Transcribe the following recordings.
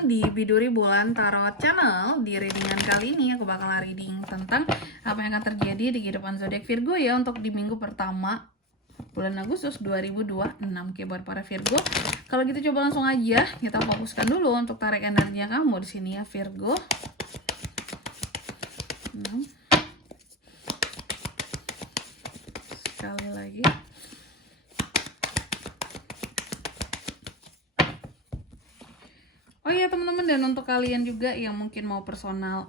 di Biduri Bulan Tarot Channel. Di readingan kali ini aku bakal reading tentang apa yang akan terjadi di kehidupan zodiak Virgo ya untuk di minggu pertama bulan Agustus 2026. Oke, buat para Virgo, kalau gitu coba langsung aja kita fokuskan dulu untuk tarik energinya kamu di sini ya Virgo. Sekali lagi. Oh iya teman-teman, dan untuk kalian juga yang mungkin mau personal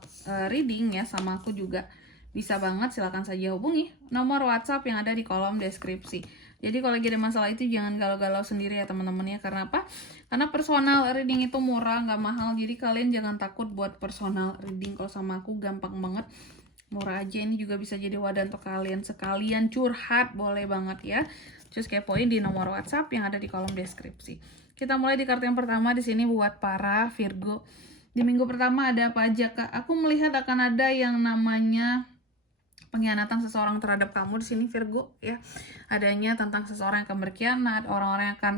reading ya sama aku juga bisa banget, silahkan saja hubungi nomor WhatsApp yang ada di kolom deskripsi. Jadi kalau lagi ada masalah itu jangan galau-galau sendiri ya teman-teman ya. Karena apa? Karena personal reading itu murah, nggak mahal. Jadi kalian jangan takut buat personal reading. Kalau sama aku gampang banget, murah aja. Ini juga bisa jadi wadah untuk kalian sekalian curhat, boleh banget ya. Terus kepoin di nomor WhatsApp yang ada di kolom deskripsi. Kita mulai di kartu yang pertama di sini buat para Virgo. Di minggu pertama ada apa aja Kak? Aku melihat akan ada yang namanya pengkhianatan seseorang terhadap kamu di sini Virgo ya. Adanya tentang seseorang yang akan berkhianat, orang-orang yang akan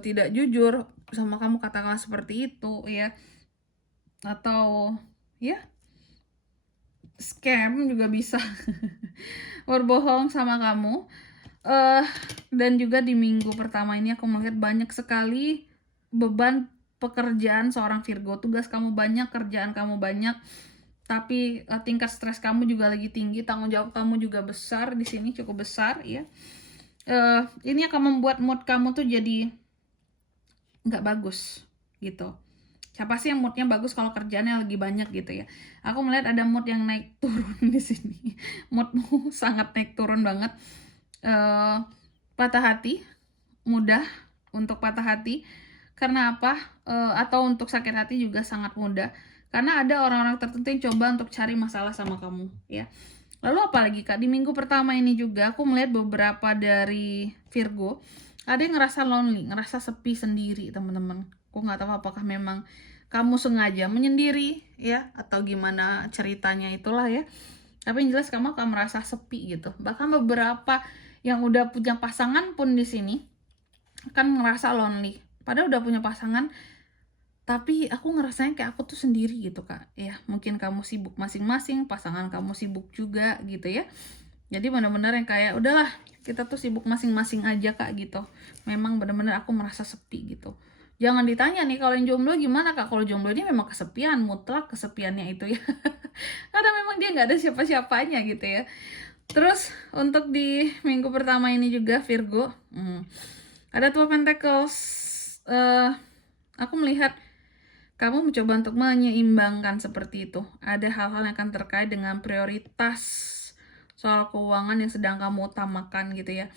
tidak jujur sama kamu, katakanlah seperti itu ya. Atau ya scam juga bisa. Berbohong sama kamu. Dan juga di minggu pertama ini aku melihat banyak sekali beban pekerjaan seorang Virgo. Tugas kamu banyak, kerjaan kamu banyak, tapi tingkat stres kamu juga lagi tinggi, tanggung jawab kamu juga besar di sini, cukup besar ya. Ini akan membuat mood kamu tuh jadi nggak bagus gitu. Siapa sih yang moodnya bagus kalau kerjaannya lagi banyak gitu ya? Aku melihat ada mood yang naik turun di sini. Moodmu sangat naik turun banget. Patah hati, mudah untuk patah hati. Karena apa? Atau untuk sakit hati juga sangat mudah. Karena ada orang-orang tertentu yang coba untuk cari masalah sama kamu ya. Lalu apalagi Kak, di minggu pertama ini juga aku melihat beberapa dari Virgo ada yang ngerasa lonely, ngerasa sepi sendiri teman-teman. Aku nggak tahu apakah memang kamu sengaja menyendiri ya, atau gimana ceritanya itulah ya. Tapi yang jelas kamu akan merasa sepi gitu. Bahkan beberapa yang udah punya pasangan pun di sini akan ngerasa lonely. Padahal udah punya pasangan, tapi aku ngerasanya kayak aku tuh sendiri gitu Kak. Ya, mungkin kamu sibuk masing-masing, pasangan kamu sibuk juga gitu ya. Jadi benar-benar yang kayak udahlah, kita tuh sibuk masing-masing aja Kak gitu. Memang benar-benar aku merasa sepi gitu. Jangan ditanya nih kalau yang jomblo gimana Kak. Kalau jomblo ini memang kesepian, mutlak kesepiannya itu ya. Karena memang dia nggak ada siapa-siapanya gitu ya. Terus untuk di minggu pertama ini juga Virgo, ada 2 Pentacles. Aku melihat kamu mencoba untuk menyeimbangkan seperti itu. Ada hal-hal yang akan terkait dengan prioritas soal keuangan yang sedang kamu utamakan gitu ya.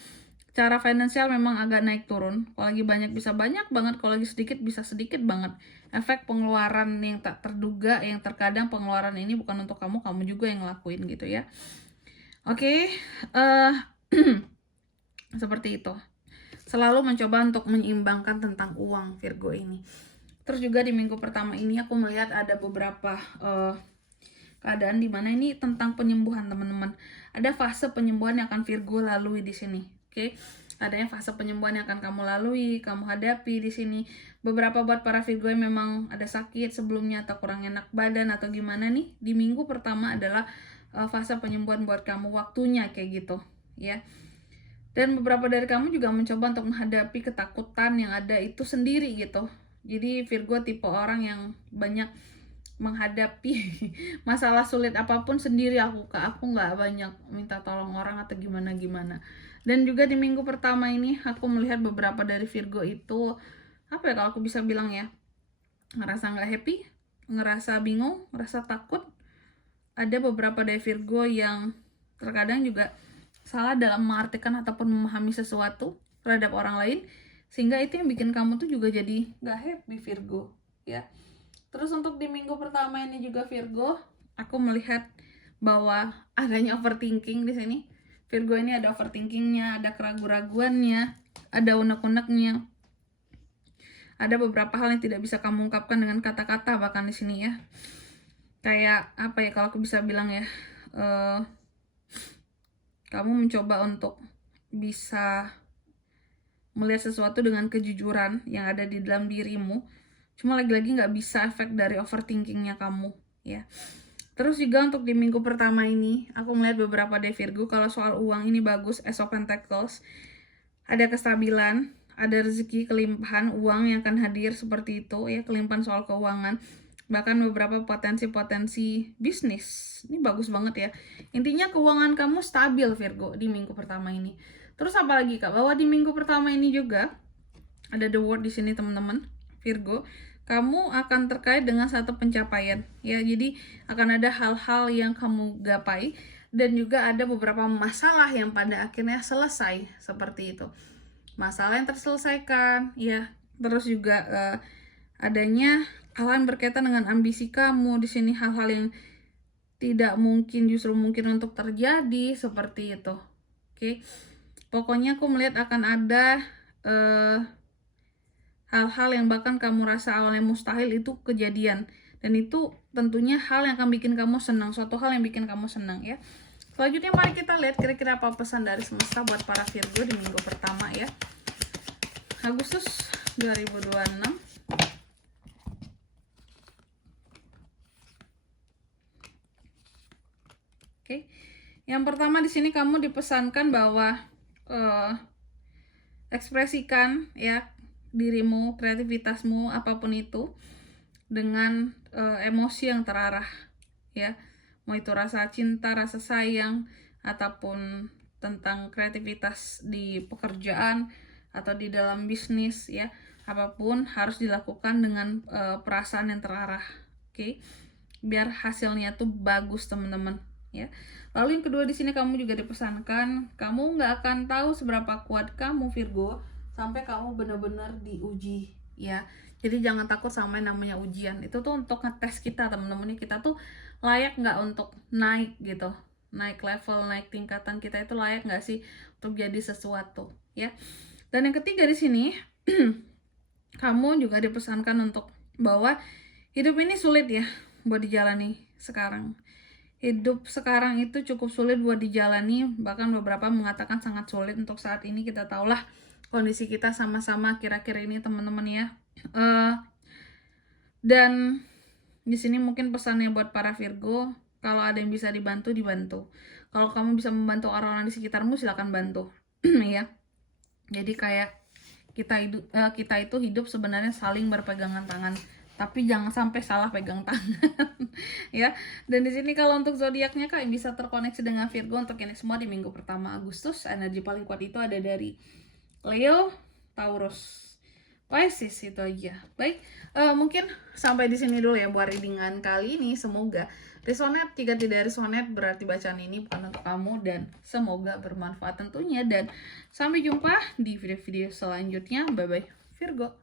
Cara finansial memang agak naik turun. Kalau lagi banyak bisa banyak banget, kalau lagi sedikit bisa sedikit banget. Efek pengeluaran yang tak terduga, yang terkadang pengeluaran ini bukan untuk kamu, kamu juga yang ngelakuin gitu ya. Oke, seperti itu. Selalu mencoba untuk menyeimbangkan tentang uang Virgo ini. Terus juga di minggu pertama ini aku melihat ada beberapa keadaan di mana ini tentang penyembuhan teman-teman. Ada fase penyembuhan yang akan Virgo lalui di sini. Oke, adanya fase penyembuhan yang akan kamu lalui, kamu hadapi di sini. Beberapa buat para Virgo yang memang ada sakit sebelumnya atau kurang enak badan atau gimana nih, di minggu pertama adalah fase penyembuhan buat kamu, waktunya kayak gitu ya. Dan beberapa dari kamu juga mencoba untuk menghadapi ketakutan yang ada itu sendiri gitu. Jadi Virgo tipe orang yang banyak menghadapi masalah sulit apapun sendiri. Aku nggak banyak minta tolong orang atau gimana. Dan juga di minggu pertama ini aku melihat beberapa dari Virgo itu, apa ya kalau aku bisa bilang ya, ngerasa nggak happy, ngerasa bingung, ngerasa takut. Ada beberapa dari Virgo yang terkadang juga salah dalam mengartikan ataupun memahami sesuatu terhadap orang lain, sehingga itu yang bikin kamu tuh juga jadi gak happy Virgo ya. Terus untuk di minggu pertama ini juga Virgo, aku melihat bahwa adanya overthinking di sini. Virgo ini ada overthinkingnya, ada keraguan-raguannya, ada unek-uneknya. Ada beberapa hal yang tidak bisa kamu ungkapkan dengan kata-kata bahkan di sini ya. Kayak apa ya kalau aku bisa bilang ya, kamu mencoba untuk bisa melihat sesuatu dengan kejujuran yang ada di dalam dirimu, Cuma lagi-lagi nggak bisa efek dari overthinkingnya kamu, ya. Terus juga untuk di minggu pertama ini, aku melihat beberapa deh Virgo, kalau soal uang ini bagus, Ace of Pentacles. Ada kestabilan, ada rezeki, kelimpahan, uang yang akan hadir seperti itu, ya, kelimpahan soal keuangan. Bahkan beberapa potensi-potensi bisnis. Ini bagus banget ya. Intinya keuangan kamu stabil Virgo di minggu pertama ini. Terus apa lagi Kak? Bahwa di minggu pertama ini juga ada the word di sini teman-teman Virgo, kamu akan terkait dengan satu pencapaian, ya. Jadi akan ada hal-hal yang kamu gapai dan juga ada beberapa masalah yang pada akhirnya selesai seperti itu. Masalah yang terselesaikan, ya. Terus juga adanya hal yang berkaitan dengan ambisi kamu di sini, hal-hal yang tidak mungkin justru mungkin untuk terjadi seperti itu. Oke. Pokoknya aku melihat akan ada hal-hal yang bahkan kamu rasa awalnya mustahil itu kejadian, dan itu tentunya hal yang akan bikin kamu senang, suatu hal yang bikin kamu senang, ya. Selanjutnya mari kita lihat kira-kira apa pesan dari semesta buat para Virgo di minggu pertama, ya, Agustus 2026. Oke. Yang pertama di sini kamu dipesankan bahwa ekspresikan, ya, dirimu, kreativitasmu, apapun itu dengan emosi yang terarah, ya. Mau itu rasa cinta, rasa sayang, ataupun tentang kreativitas di pekerjaan atau di dalam bisnis, ya. Apapun harus dilakukan dengan perasaan yang terarah, oke? Biar hasilnya tuh bagus, teman-teman, ya. Lalu yang kedua di sini kamu juga dipesankan, kamu nggak akan tahu seberapa kuat kamu Virgo sampai kamu benar-benar diuji, ya. Jadi jangan takut sama yang namanya ujian. Itu tuh untuk ngetes kita, teman-teman. Kita tuh layak nggak untuk naik gitu, naik level, naik tingkatan kita itu layak nggak sih untuk jadi sesuatu, ya. Dan yang ketiga di sini kamu juga dipesankan untuk bahwa hidup ini sulit ya buat dijalani sekarang. Hidup sekarang itu cukup sulit buat dijalani, bahkan beberapa mengatakan sangat sulit untuk saat ini. Kita tahulah kondisi kita sama-sama kira-kira ini, teman-teman, ya. Dan di sini mungkin pesannya buat para Virgo, kalau ada yang bisa dibantu, dibantu. Kalau kamu bisa membantu orang-orang di sekitarmu, silakan bantu. Ya. Jadi kayak kita itu hidup sebenarnya saling berpegangan tangan, tapi jangan sampai salah pegang tangan. Ya. Dan di sini kalau untuk zodiaknya Kak bisa terkoneksi dengan Virgo untuk ini semua di minggu pertama Agustus. Energi paling kuat itu ada dari Leo, Taurus, Pisces, itu aja. Baik, mungkin sampai di sini dulu ya buat readingan kali ini. Semoga resonate. Jika tidak resonate berarti bacaan ini bukan untuk kamu, dan semoga bermanfaat tentunya. Dan sampai jumpa di video-video selanjutnya. Bye bye Virgo.